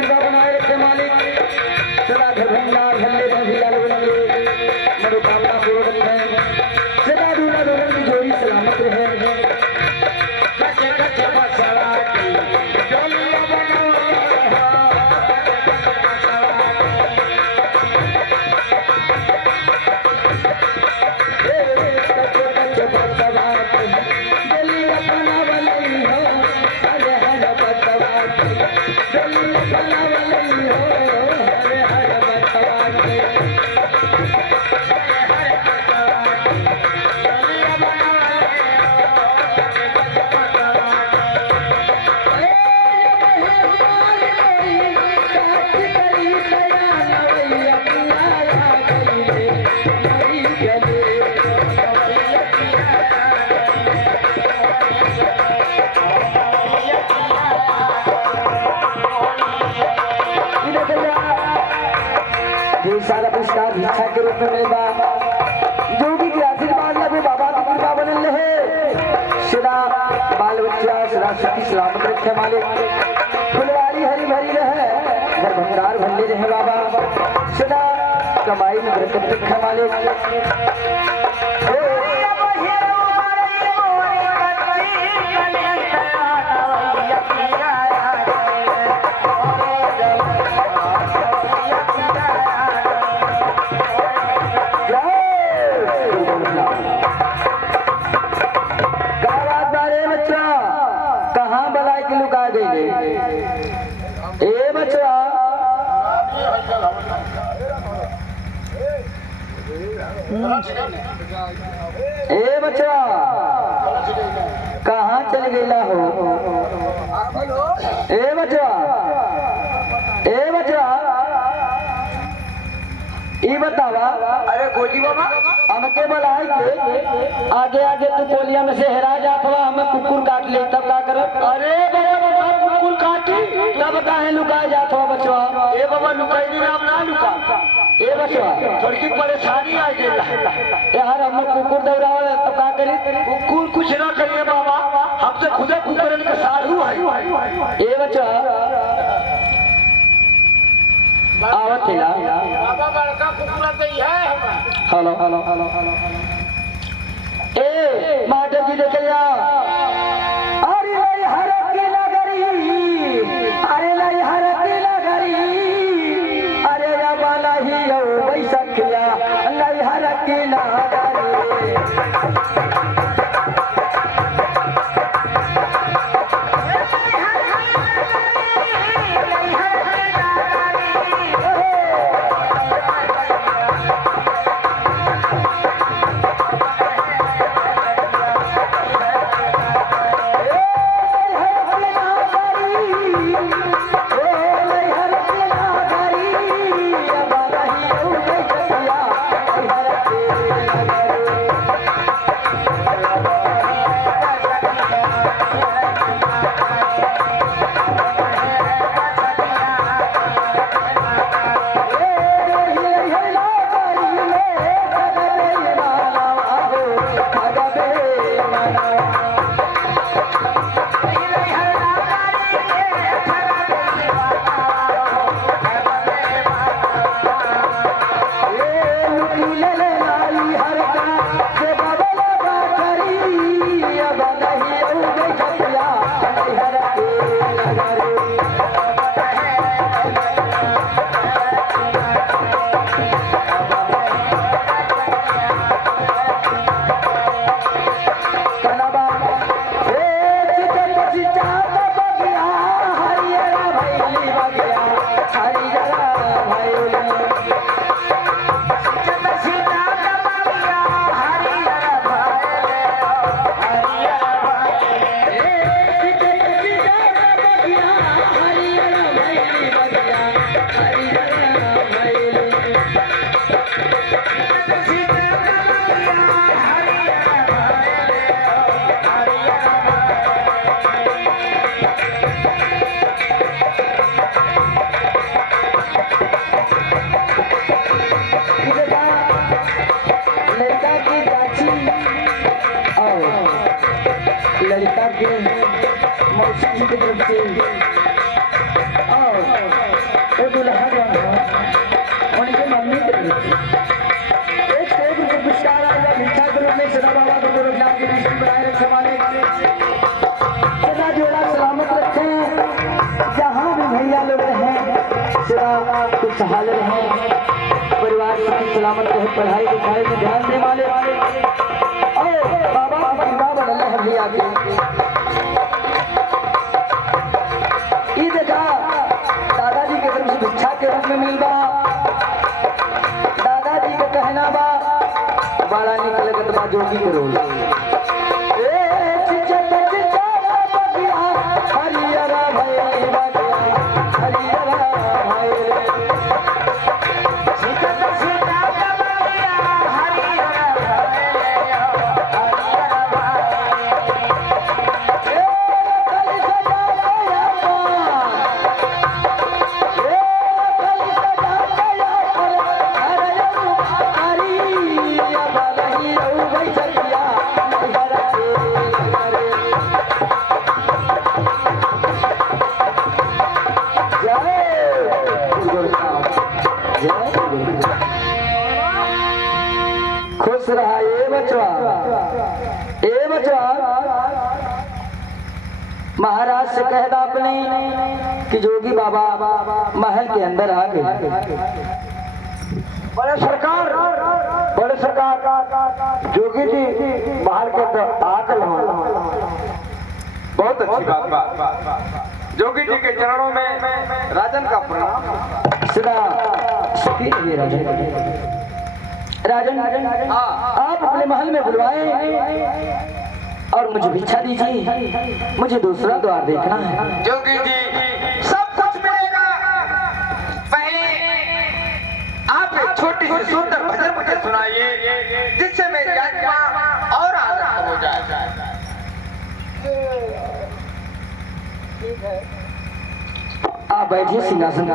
कृपा बनाए रखे मालिक। सदा धर्मंगा भल्ले भंगिया लोगे मनोकामना पूर्ण रखे। सदा दूल्हा दुल्हन की जोड़ी सलामत रहे। कच्चे कच्चे बसवा की डोलिया बनावे हो। कच्चे कच्चे बसवा की डोलिया बनावे हो। हरे हरे बसवा की डोलिया बनावे हो। हरे हरे बसवा की सारा पुरस्कार भिक्षा के रूप में मिलेगा। जोगी के आशीर्वाद लगे बाबा की कृपा बनल रहे। सदा बाल बच्चा सदा सुखी सलामत रखे मालिक। फुलवारी हरी भरी रहे। घर भंडार भंडे रहे बाबा। सदा कमाई में बरकत रखे मालिक। ए बच्चा कहाँ चल गया हो? ए बच्चा ये बतावा। अरे गोली बाबा हमके बुलाए के आगे आगे तू कोलिया में से हेरा जात हुआ। हमें कुकुर काट ले तब का कर? अरे बाबा कुकुर काटी तब काहे लुकाए जात हुआ बचवा? ए बाबा लुकाई नाम ना लुका। ए बचवा थोड़ी परेशानी आ गई यार। हम कुकुर दौड़ावे तब का करी? कुकुर कुछ ना करिए बाबा। हमसे खुदे कुकुरन के साधु है। ए बचवा आवत है बाबा बड़का कुकुर तो ही है। हेलो हेलो हेलो हेलो ए मास्टर जी देखे जा। अरे लाई हर की नगरी, अरे लाई हर की नगरी, अरे या बाला ही यो बैसखिया लाई हर की नगरी। लड़का के मौसी की तरफ से सदा कुछ हाजिर हैं परिवार की सलामत रहे, पढ़ाई लिखाई में ध्यान देने वाले और बाबा की कृपा बनल है भैया की। ई देखा दादाजी के तरफ से भिक्षा के रूप में मिल बा। दादाजी का कहना बा बड़ा निकल गत बा जोगी के रोल। खुश रहा ये बचवा, ए बचवा महाराज से कह दा अपने कि जोगी बाबा महल के अंदर आ गए। बड़े सरकार जोगी जी बाहर के अंदर आ गए हैं। बहुत अच्छी बात। जोगी जी के चरणों में राजन का प्रणाम। सदा सुखी रहिए राजन। आप अपने महल में बुलवाए और मुझे भिक्षा दीजिए, मुझे दूसरा द्वार देखना है। जोगी जी सब कुछ मिलेगा, पहले आप एक छोटी सी सुंदर भजन मुझे सुनाइए जिससे मेरी आत्मा और आनंद हो जाए। आप बैठिए सिंहासन।